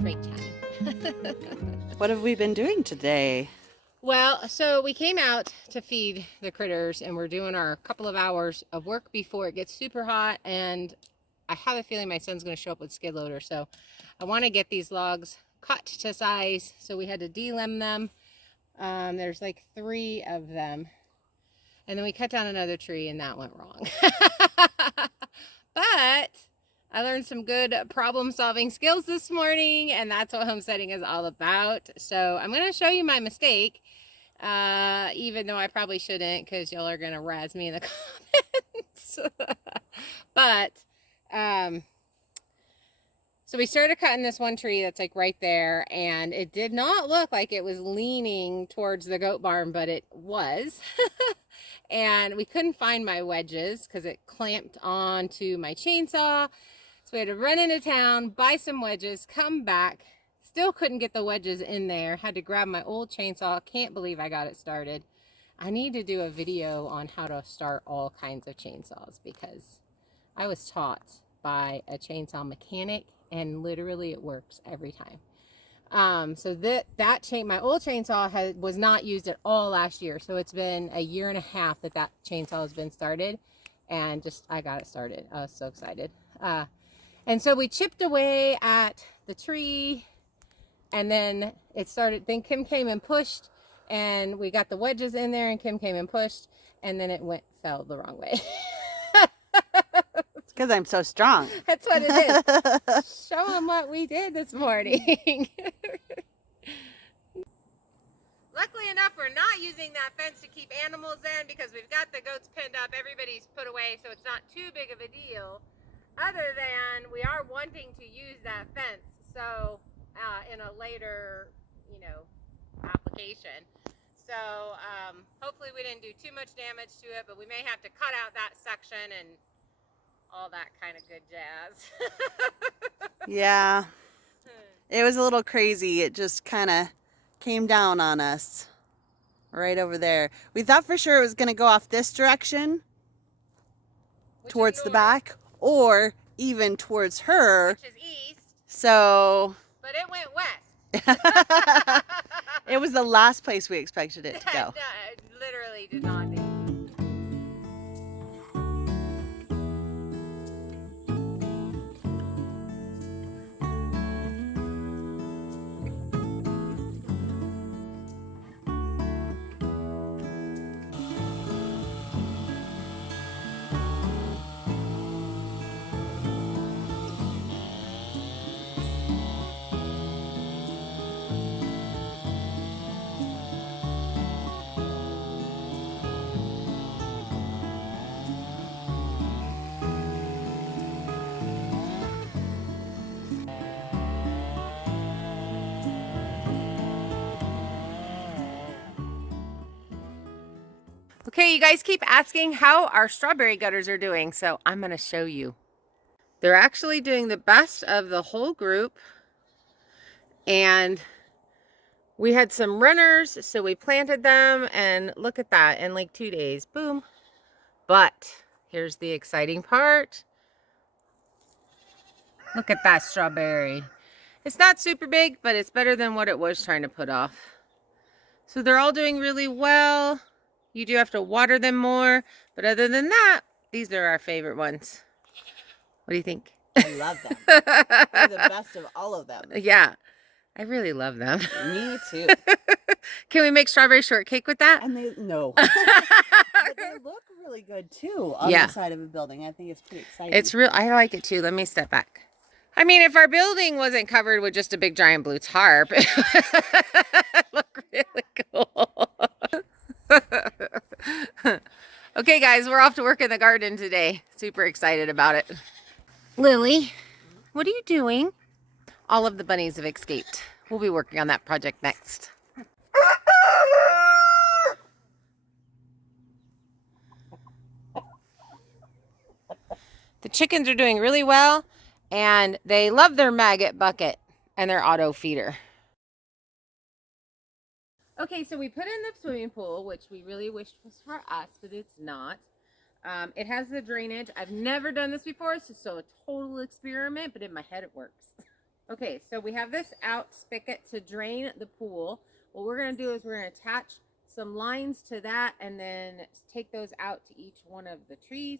Great time. What have we been doing today? Well, so we came out to feed the critters and we're doing our couple of hours of work before it gets super hot, and I have a feeling my son's going to show up with skid loader, so I want to get these logs cut to size, so we had to de-limb them. There's like 3 of them, and then we cut down another tree and that went wrong. But I learned some good problem solving skills this morning, and that's what homesteading is all about. So I'm going to show you my mistake, even though I probably shouldn't, because y'all are going to razz me in the comments. But so we started cutting this one tree that's like right there, and it did not look like it was leaning towards the goat barn, but it was. And we couldn't find my wedges because it clamped onto my chainsaw. So we had to run into town, buy some wedges, come back. Still couldn't get the wedges in there. Had to grab my old chainsaw. Can't believe I got it started. I need to do a video on how to start all kinds of chainsaws, because I was taught by a chainsaw mechanic and literally it works every time. So my old chainsaw was not used at all last year. So it's been a year and a half that chainsaw has been started, and I got it started. I was so excited. And so we chipped away at the tree, and then then Kim came and pushed, and we got the wedges in there, and Kim came and pushed, and then it fell the wrong way. It's because I'm so strong. That's what it is. Show them what we did this morning. Luckily enough, we're not using that fence to keep animals in, because we've got the goats pinned up. Everybody's put away, so it's not too big of a deal. Other than we are wanting to use that fence, so in a later, application. So hopefully we didn't do too much damage to it, but we may have to cut out that section and all that kind of good jazz. Yeah, it was a little crazy. It just kind of came down on us right over there. We thought for sure it was going to go off this direction towards the back, or even towards her, which is east. So, but it went west. It was the last place we expected it to go. No, it literally did not do. Okay, you guys keep asking how our strawberry gutters are doing, so I'm going to show you. They're actually doing the best of the whole group, and we had some runners, so we planted them, and look at that, in like 2 days, boom. But here's the exciting part. Look at that strawberry. It's not super big, but it's better than what it was trying to put off. So they're all doing really well. You do have to water them more, but other than that, These are our favorite ones. What do you think? I love them. They're the best of all of them. Yeah, I really love them. Me too. Can we make strawberry shortcake with that? And they but they look really good too on the side of a building. I think it's pretty exciting. It's real. I like it too. Let me step back. I mean, if our building wasn't covered with just a big giant blue tarp, it would look really cool. Okay, guys, we're off to work in the garden today. Super excited about it. Lily, what are you doing? All of the bunnies have escaped. We'll be working on that project next. The chickens are doing really well, and they love their maggot bucket and their auto feeder. Okay, so we put in the swimming pool, which we really wished was for us, but it's not. It has the drainage. I've never done this before, so a total experiment, but in my head it works. Okay, so we have this out spigot to drain the pool. What we're going to do is we're going to attach some lines to that and then take those out to each one of the trees.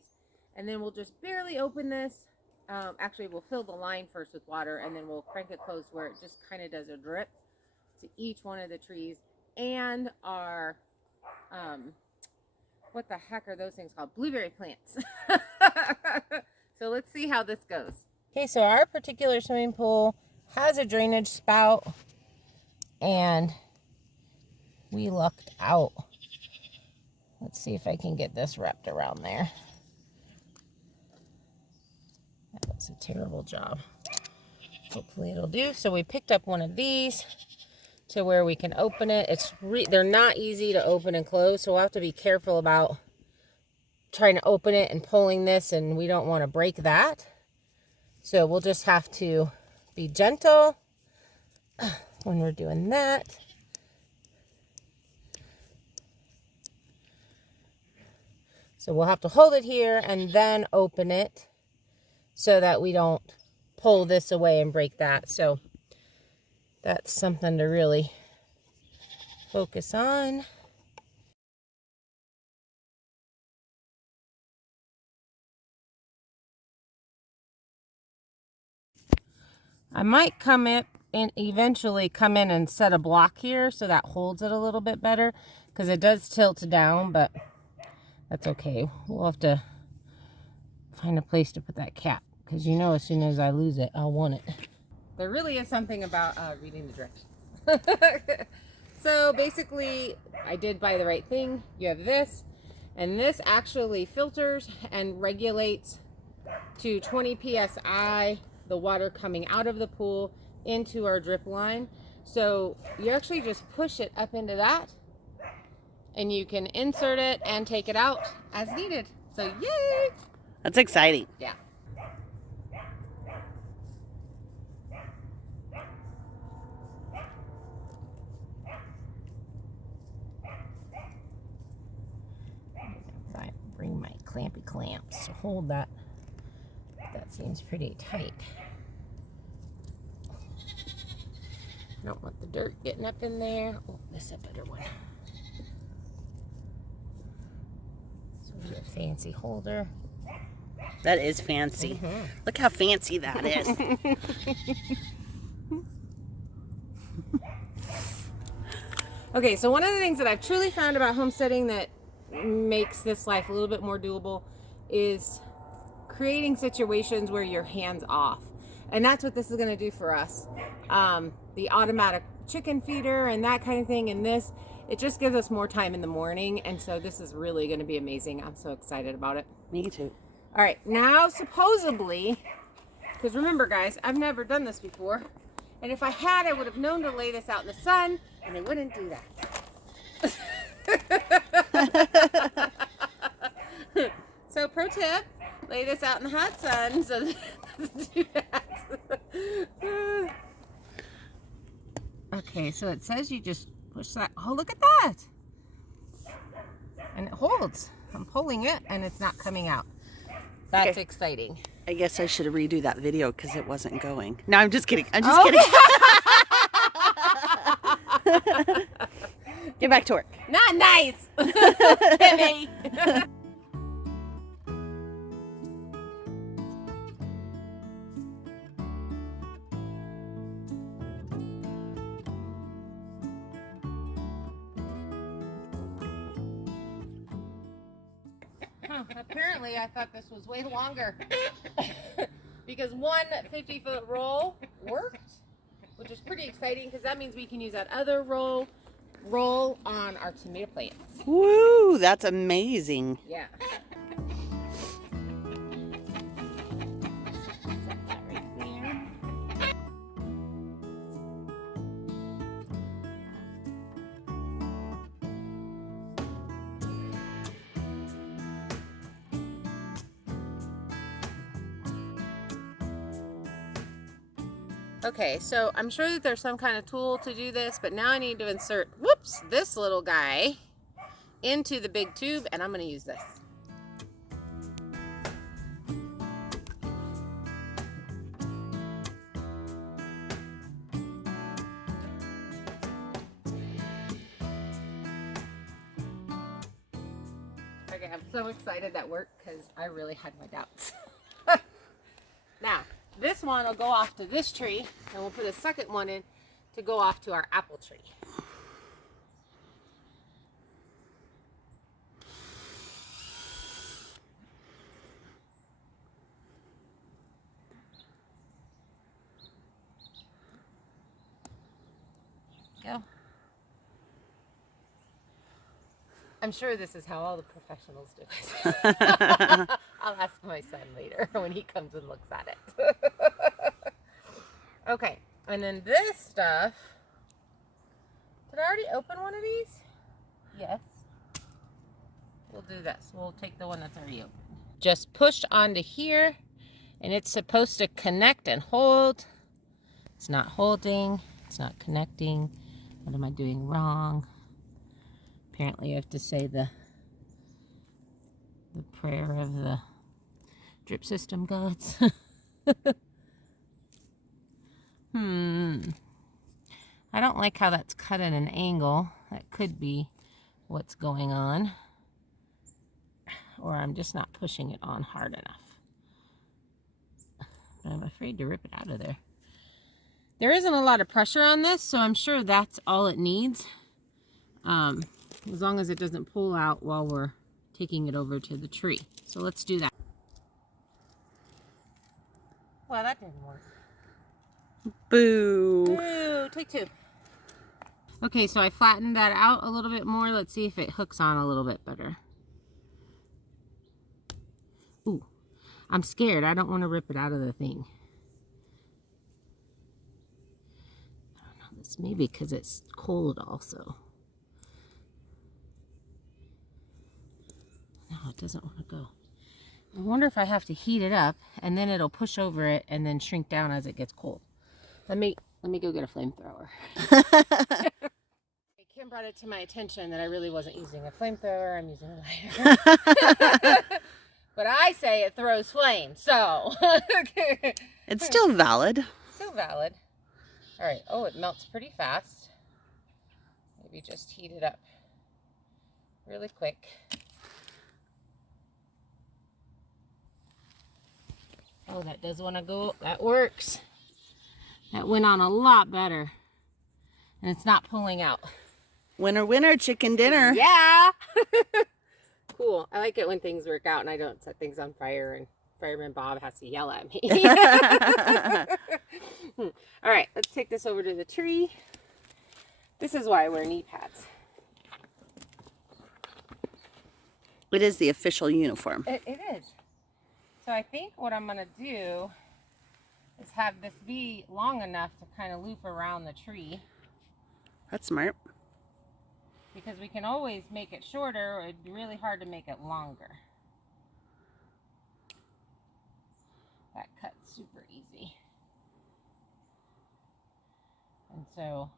And then we'll just barely open this. Actually, we'll fill the line first with water, and then we'll crank it closed where it just kind of does a drip to each one of the trees. And our, what the heck are those things called? Blueberry plants. So let's see how this goes. Okay, so our particular swimming pool has a drainage spout, and we lucked out. Let's see if I can get this wrapped around there. That was a terrible job. Hopefully it'll do. So we picked up one of these to where we can open it. They're not easy to open and close, so we'll have to be careful about trying to open it and pulling this, and we don't want to break that. So we'll just have to be gentle when we're doing that. So we'll have to hold it here and then open it so that we don't pull this away and break that. So that's something to really focus on. I might come in and eventually come in and set a block here so that holds it a little bit better, because it does tilt down, but that's okay. We'll have to find a place to put that cap, because you know as soon as I lose it, I'll want it. There really is something about reading the directions. So basically, I did buy the right thing. You have this, and this actually filters and regulates to 20 psi the water coming out of the pool into our drip line. So you actually just push it up into that, and you can insert it and take it out as needed. So yay! That's exciting. Yeah. Bring my clampy clamps to hold that. That seems pretty tight. Don't want the dirt getting up in there. Oh, this is a better one. So we have a fancy holder. That is fancy. Mm-hmm. Look how fancy that is. Okay, so one of the things that I've truly found about homesteading that makes this life a little bit more doable is creating situations where you're hands off. And that's what this is going to do for us. The automatic chicken feeder and that kind of thing, and this, it just gives us more time in the morning. And so this is really going to be amazing. I'm so excited about it. Me too. All right, now supposedly, because remember guys, I've never done this before. And if I had, I would have known to lay this out in the sun, and I wouldn't do that. So pro tip, lay this out in the hot sun so that it doesn't do that. Okay, so it says you just push that. Oh, look at that. And it holds. I'm pulling it and it's not coming out. That's okay. Exciting. I guess I should redo that video because it wasn't going. No, I'm just kidding. I'm just kidding. Get back to work. Not nice. Timmy. Apparently I thought this was way longer because one 50-foot roll worked, which is pretty exciting because that means we can use that other roll on our tomato plants. Woo, that's amazing. Yeah. Okay, so I'm sure that there's some kind of tool to do this, but now I need to insert, whoops, this little guy into the big tube, and I'm going to use this. Okay, I'm so excited that worked because I really had my doubts. Now, this one will go off to this tree, and we'll put a second one in to go off to our apple tree. Go. I'm sure this is how all the professionals do it. I'll ask my son later when he comes and looks at it. Okay, and then this stuff. Did I already open one of these? Yes. We'll do this. We'll take the one that's already open. Just push onto here, and it's supposed to connect and hold. It's not holding. It's not connecting. What am I doing wrong? Apparently I have to say the prayer of the drip system gods. I don't like how that's cut at an angle. That could be what's going on. Or I'm just not pushing it on hard enough. But I'm afraid to rip it out of there. There isn't a lot of pressure on this, so I'm sure that's all it needs. As long as it doesn't pull out while we're taking it over to the tree. So let's do that. Well, that didn't work. Boo. Boo, take two. Okay, so I flattened that out a little bit more. Let's see if it hooks on a little bit better. Ooh, I'm scared. I don't want to rip it out of the thing. I don't know, this maybe because it's cold also. No, it doesn't want to go. I wonder if I have to heat it up and then it'll push over it and then shrink down as it gets cold. Let me go get a flamethrower. Kim brought it to my attention that I really wasn't using a flamethrower. I'm using a lighter. But I say it throws flame, so. It's still valid. Still valid. All right. Oh, it melts pretty fast. Maybe just heat it up really quick. Oh, that does want to go. That works. That went on a lot better. And it's not pulling out. Winner, winner, chicken dinner. Yeah. Cool. I like it when things work out and I don't set things on fire and Fireman Bob has to yell at me. All right, let's take this over to the tree. This is why I wear knee pads. It is the official uniform. It is. So I think what I'm going to do is have this be long enough to kind of loop around the tree. That's smart. Because we can always make it shorter, or it'd be really hard to make it longer. That cut's super easy. And so,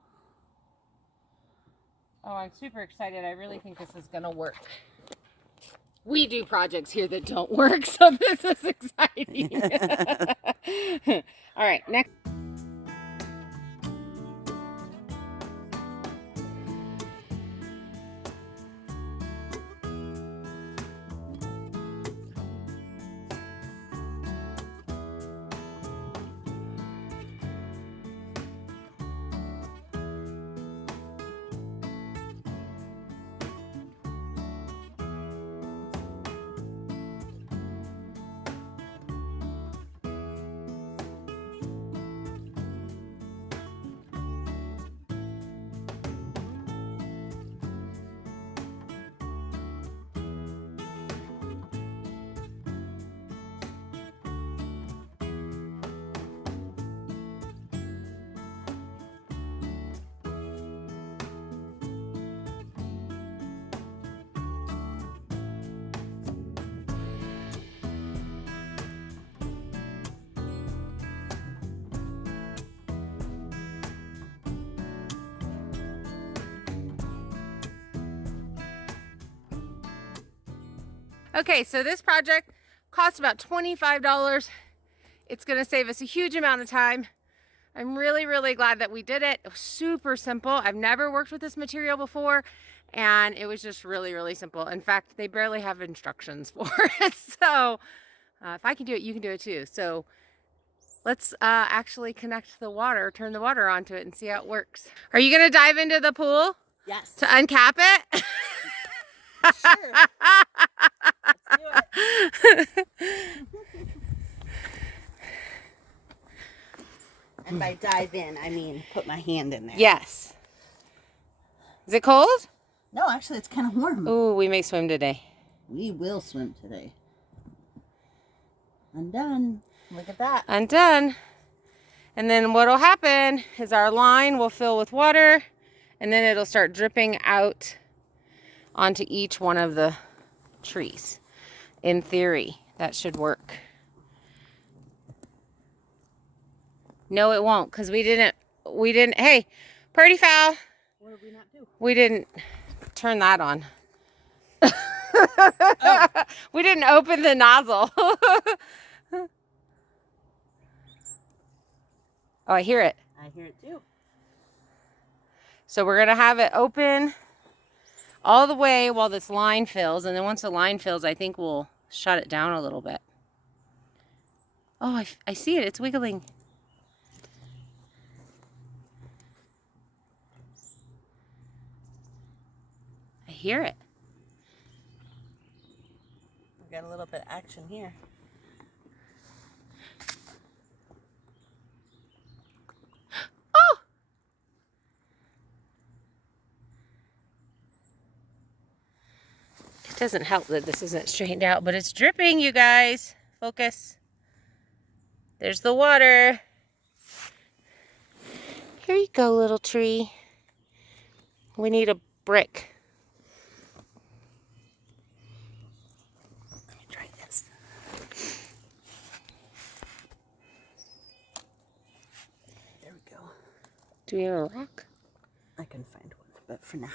oh, I'm super excited. I really think this is going to work. We do projects here that don't work, so this is exciting. All right, next. Okay, so this project cost about $25. It's gonna save us a huge amount of time. I'm really, really glad that we did it. It was super simple. I've never worked with this material before, and it was just really, really simple. In fact, they barely have instructions for it. So if I can do it, you can do it too. So let's actually connect the water, turn the water onto it and see how it works. Are you gonna dive into the pool? Yes. To uncap it? Sure. Let's do it. And by dive in, I mean put my hand in there. Yes. Is it cold? No, actually, it's kind of warm. Ooh, we may swim today. We will swim today. I'm done. Look at that. I'm done. And then what'll happen is our line will fill with water, and then it'll start dripping out onto each one of the trees. In theory, that should work. No, it won't, because we didn't, hey, party foul. What did we not do? We didn't turn that on. Oh. We didn't open the nozzle. Oh, I hear it. I hear it too. So we're gonna have it open all the way while this line fills, and then once the line fills, I think we'll shut it down a little bit. Oh, I see it, it's wiggling. I hear it. We got a little bit of action here. Oh! It doesn't help that this isn't straightened out, but it's dripping, you guys. Focus. There's the water. Here you go, little tree. We need a brick. Let me try this. There we go. Do we have a rock? I can find one, but for now.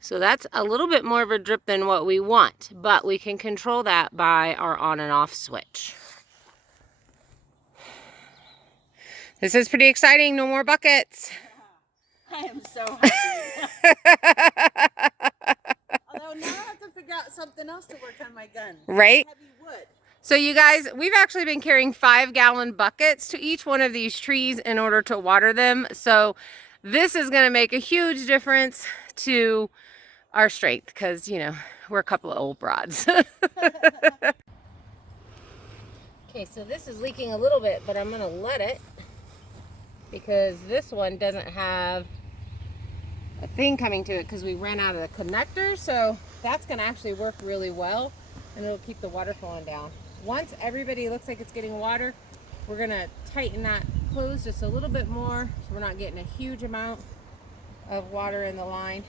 So that's a little bit more of a drip than what we want, but we can control that by our on and off switch. This is pretty exciting. No more buckets. I am so happy. Although now I have to figure out something else to work on my gun. Right? Heavy wood. So you guys, we've actually been carrying 5-gallon buckets to each one of these trees in order to water them. So this is going to make a huge difference to our strength, because, you know, we're a couple of old broads. Okay, so this is leaking a little bit, but I'm going to let it, because this one doesn't have a thing coming to it because we ran out of the connector. So that's going to actually work really well, and it'll keep the water flowing down. Once everybody looks like it's getting water, we're going to tighten that close just a little bit more so we're not getting a huge amount of water in the line.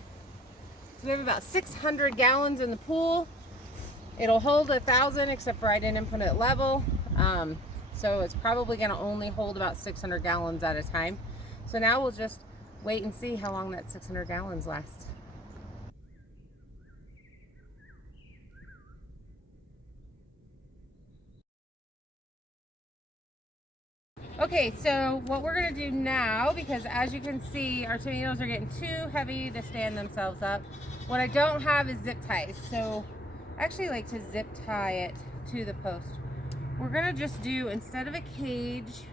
So we have about 600 gallons in the pool. It'll hold 1,000, except for I didn't put it level. So it's probably going to only hold about 600 gallons at a time. So now we'll just wait and see how long that 600 gallons lasts. Okay, so what we're gonna do now, because as you can see, our tomatoes are getting too heavy to stand themselves up. What I don't have is zip ties, so I actually like to zip tie it to the post. We're gonna just do, instead of a cage,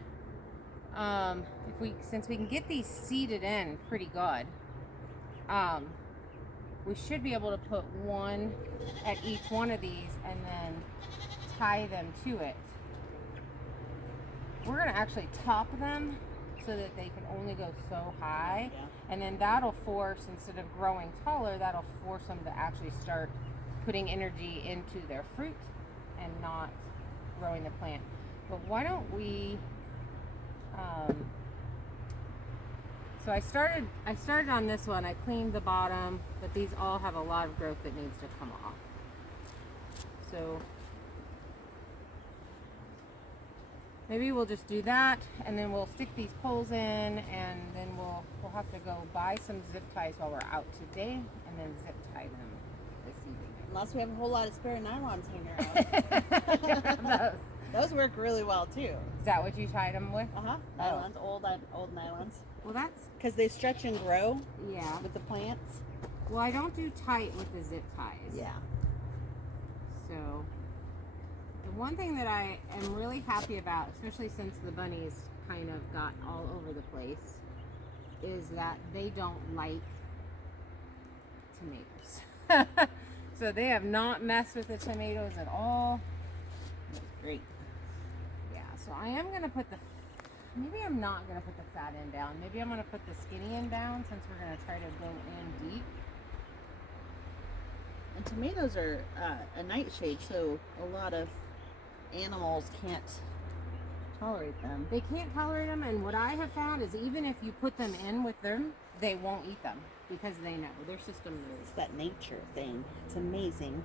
since we can get these seated in pretty good, we should be able to put one at each one of these and then tie them to it. We're going to actually top them so that they can only go so high. Yeah. And then that'll force, instead of growing taller, that'll force them to actually start putting energy into their fruit and not growing the plant. But why don't we, so I started on this one. I cleaned the bottom, but these all have a lot of growth that needs to come off. So maybe we'll just do that, and then we'll stick these poles in, and then we'll have to go buy some zip ties while we're out today, and then zip tie them this evening. Unless we have a whole lot of spare nylons hanging around. Those work really well too. Is that what you tied them with? Nylons, old nylons. Well, that's because they stretch and grow. Yeah. With the plants. Well, I don't do tight with the zip ties. Yeah. So the one thing that I am really happy about, especially since the bunnies kind of got all over the place, is that they don't like tomatoes. So they have not messed with the tomatoes at all. That's great. Yeah, so I am going to put the, maybe I'm not going to put the fat end down. Maybe I'm going to put the skinny end down since we're going to try to go in deep. And tomatoes are a nightshade, so a lot of animals can't tolerate them. They can't tolerate them, and what I have found is even if you put them in with them, they won't eat them because they know their system knows. It's that nature thing. It's amazing.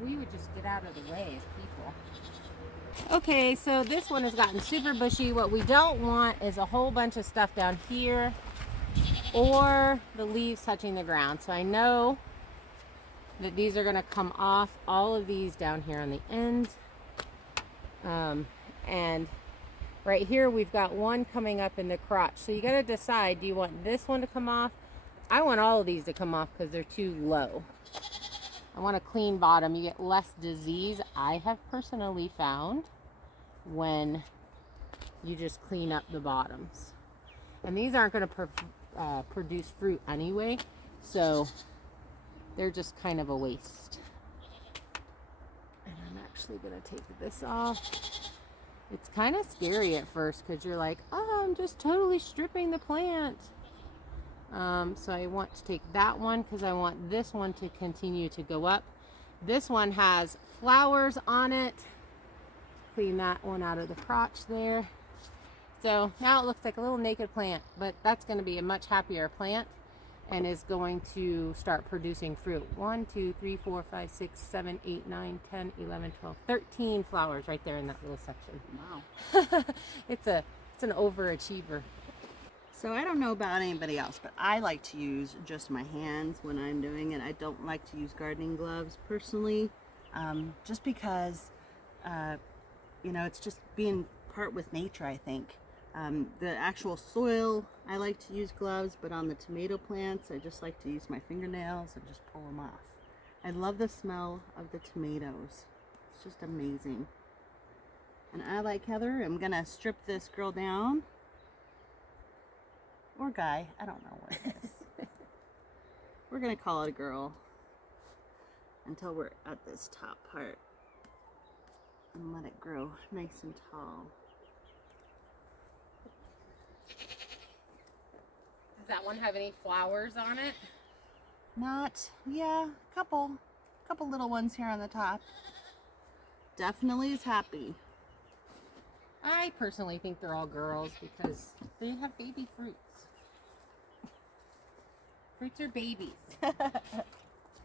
If we would just get out of the way as people. Okay, so this one has gotten super bushy. What we don't want is a whole bunch of stuff down here or the leaves touching the ground. So I know that these are going to come off, all of these down here on the end. And right here we've got one coming up in the crotch. So you got to decide, do you want this one to come off? I want all of these to come off because they're too low. I want a clean bottom. You get less disease, I have personally found, when you just clean up the bottoms. And these aren't going to produce fruit anyway, so they're just kind of a waste. And I'm actually going to take this off. It's kind of scary at first because you're like, oh, I'm just totally stripping the plant. So I want to take that one because I want this one to continue to go up. This one has flowers on it. Clean that one out of the crotch there. So now it looks like a little naked plant, but that's going to be a much happier plant and is going to start producing fruit. 1, 2, 3, 4, 5, 6, 7, 8, 9, 10, 11, 12, 13 flowers right there in that little section. Wow. It's an overachiever. So I don't know about anybody else, but I like to use just my hands when I'm doing it. I don't like to use gardening gloves personally, just because, you know, it's just being part with nature, I think. The actual soil, I like to use gloves, but on the tomato plants, I just like to use my fingernails and just pull them off. I love the smell of the tomatoes. It's just amazing. And I, like Heather, I'm gonna strip this girl down. Or guy, I don't know what it is. We're gonna call it a girl until we're at this top part and let it grow nice and tall. Does that one have any flowers on it? Not, yeah, a couple little ones here on the top. Definitely is happy. I personally think they're all girls because they have baby fruits. Fruits are babies.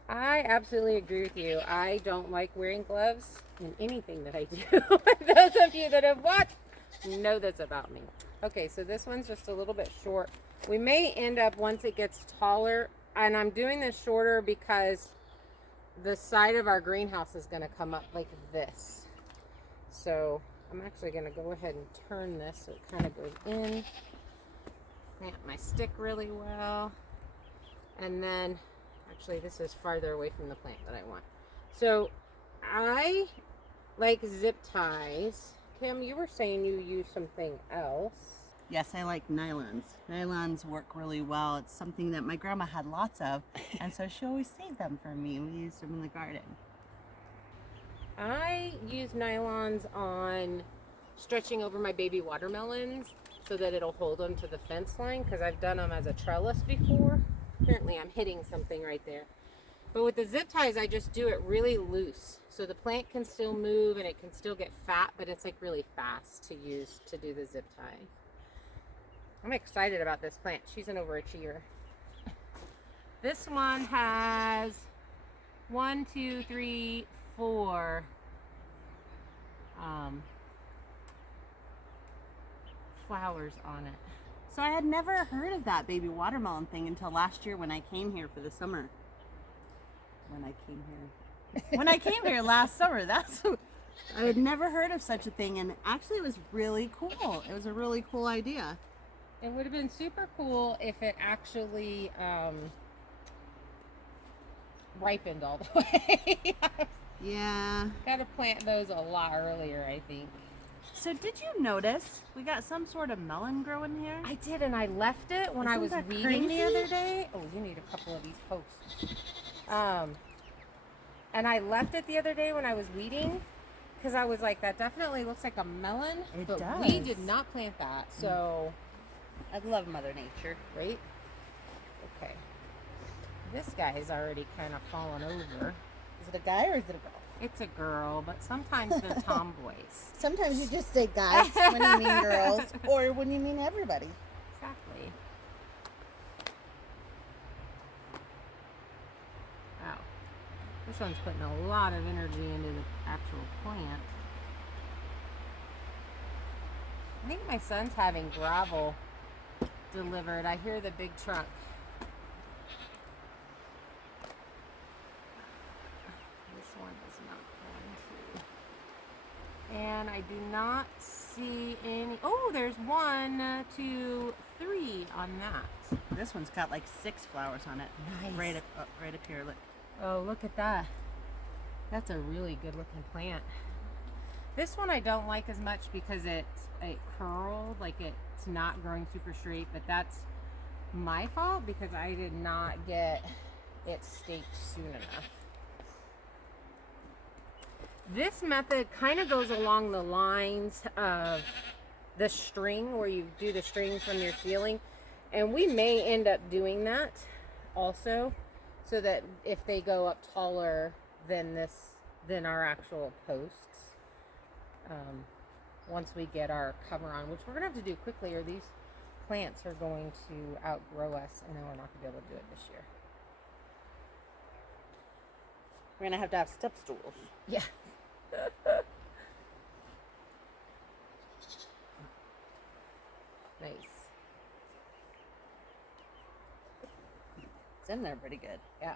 I absolutely agree with you. I don't like wearing gloves in anything that I do. Those of you that have watched know this about me. Okay, so this one's just a little bit short. We may end up, once it gets taller, and I'm doing this shorter because the side of our greenhouse is going to come up like this. So I'm actually going to go ahead and turn this so it kind of goes in. Plant my stick really well. And then, actually this is farther away from the plant that I want. So I like zip ties. Kim, you were saying you use something else. Yes, I like nylons. Nylons work really well. It's something that my grandma had lots of, and so she always saved them for me, and we used them in the garden. I use nylons on stretching over my baby watermelons so that it'll hold them to the fence line, because I've done them as a trellis before. Apparently I'm hitting something right there. But with the zip ties, I just do it really loose. So the plant can still move and it can still get fat, but it's like really fast to use to do the zip tie. I'm excited about this plant. She's an overachiever. This one has 1, 2, 3, 4 flowers on it. So I had never heard of that baby watermelon thing until last year when I came here for the summer. When I came here last summer, I had never heard of such a thing, and actually it was really cool. It was a really cool idea. It would have been super cool if it actually ripened all the way. Yeah. Got to plant those a lot earlier, I think. So did you notice we got some sort of melon growing here? I did, and I left it when I was weeding the other day. Oh, you need a couple of these posts. And I left it the other day when I was weeding because I was like, that definitely looks like a melon. It but does. We did not plant that, so. I love Mother Nature. Right? Okay. This guy is already kind of fallen over. Is it a guy or is it a girl? It's a girl, but sometimes they're tomboys. Sometimes you just say guys when you mean girls, or when you mean everybody. Exactly. Wow. This one's putting a lot of energy into the actual plant. I think my son's having gravel delivered. I hear the big truck. This one is not going to. And I do not see any. Oh, there's 1, 2, 3 on that. This one's got like 6 flowers on it. Nice. Right up here. Look. Oh, look at that. That's a really good looking plant. This one I don't like as much because it curled, like it's not growing super straight, but that's my fault because I did not get it staked soon enough. This method kind of goes along the lines of the string, where you do the string from your ceiling, and we may end up doing that also, so that if they go up taller than our actual posts, once we get our cover on, which we're gonna have to do quickly, or these plants are going to outgrow us, and then we're not gonna be able to do it this year. We're gonna have to have step stools. Yeah. Nice. It's in there pretty good. Yeah.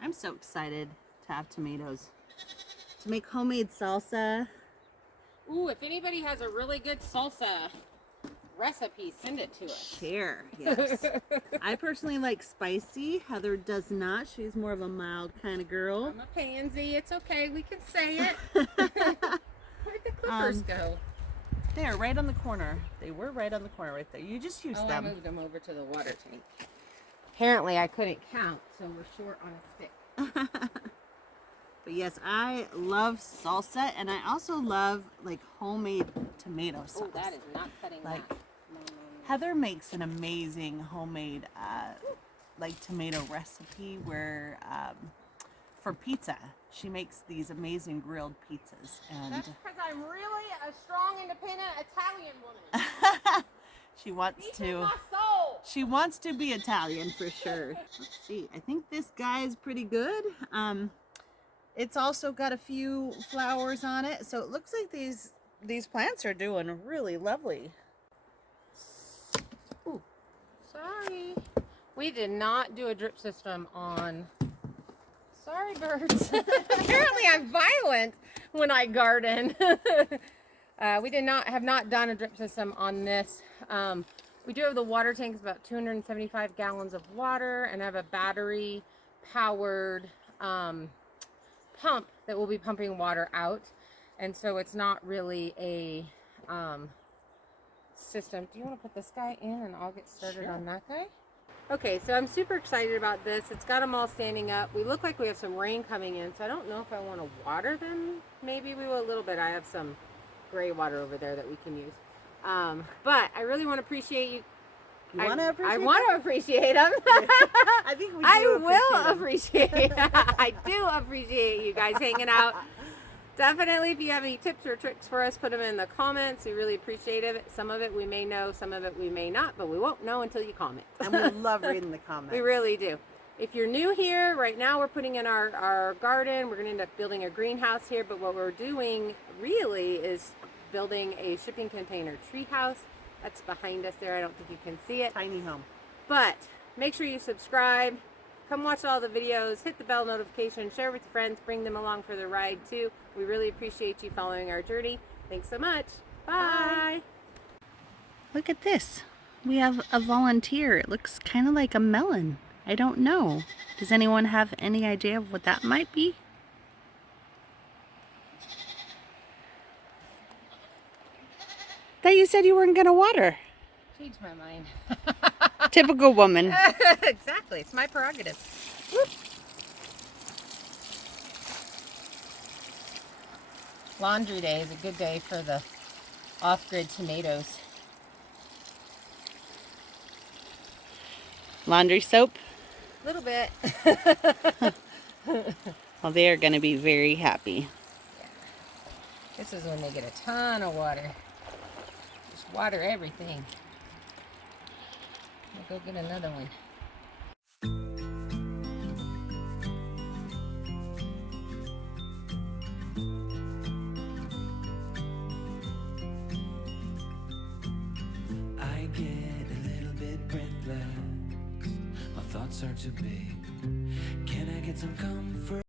I'm so excited to have tomatoes. To make homemade salsa. Ooh, if anybody has a really good salsa recipe, send it to us. Share, yes. I personally like spicy. Heather does not. She's more of a mild kind of girl. I'm a pansy. It's okay. We can say it. Where'd the clippers go? They are right on the corner. They were right on the corner right there. You just used them. I moved them over to the water tank. Apparently I couldn't count, so we're short on a stick. But yes, I love salsa, and I also love like homemade tomato sauce. Oh, that is not cutting like that. No. Heather makes an amazing homemade like tomato recipe where for pizza she makes these amazing grilled pizzas, and That's because I'm really a strong, independent Italian woman. she wants Deep in to. my soul. She wants to be Italian for sure. Let's see. I think this guy is pretty good. It's also got a few flowers on it, so it looks like these plants are doing really lovely. Ooh, sorry. We did not do a drip system on. Sorry, birds. Apparently, I'm violent when I garden. We have not done a drip system on this. We do have the water tanks, about 275 gallons of water, and I have a battery powered pump that will be pumping water out, and so it's not really a system. Do you want to put this guy in and I'll get started on that guy? Okay, so I'm super excited about this. It's got them all standing up. We look like we have some rain coming in, so I don't know if I want to water them. Maybe we will a little bit. I have some gray water over there that we can use. But I really want to appreciate you. You want to appreciate I want to appreciate them. I think we do. I will appreciate. I do appreciate you guys hanging out. Definitely, if you have any tips or tricks for us, put them in the comments. We really appreciate it. Some of it we may know, some of it we may not, but we won't know until you comment. And we love reading the comments. We really do. If you're new here, right now we're putting in our garden. We're going to end up building a greenhouse here, but what we're doing really is building a shipping container tree house. That's behind us there. I don't think you can see it. Tiny home. But make sure you subscribe. Come watch all the videos. Hit the bell notification. Share with your friends. Bring them along for the ride too. We really appreciate you following our journey. Thanks so much. Bye. Look at this. We have a volunteer. It looks kind of like a melon. I don't know. Does anyone have any idea of what that might be? Thought you said you weren't going to water. Changed my mind. Typical woman. Exactly. It's my prerogative. Whoop. Laundry day is a good day for the off-grid tomatoes. Laundry soap? A little bit. Well, they are going to be very happy. Yeah. This is when they get a ton of water. Just water everything. I'll go get another one. I get a little bit breathless. My thoughts are too big. Can I get some comfort?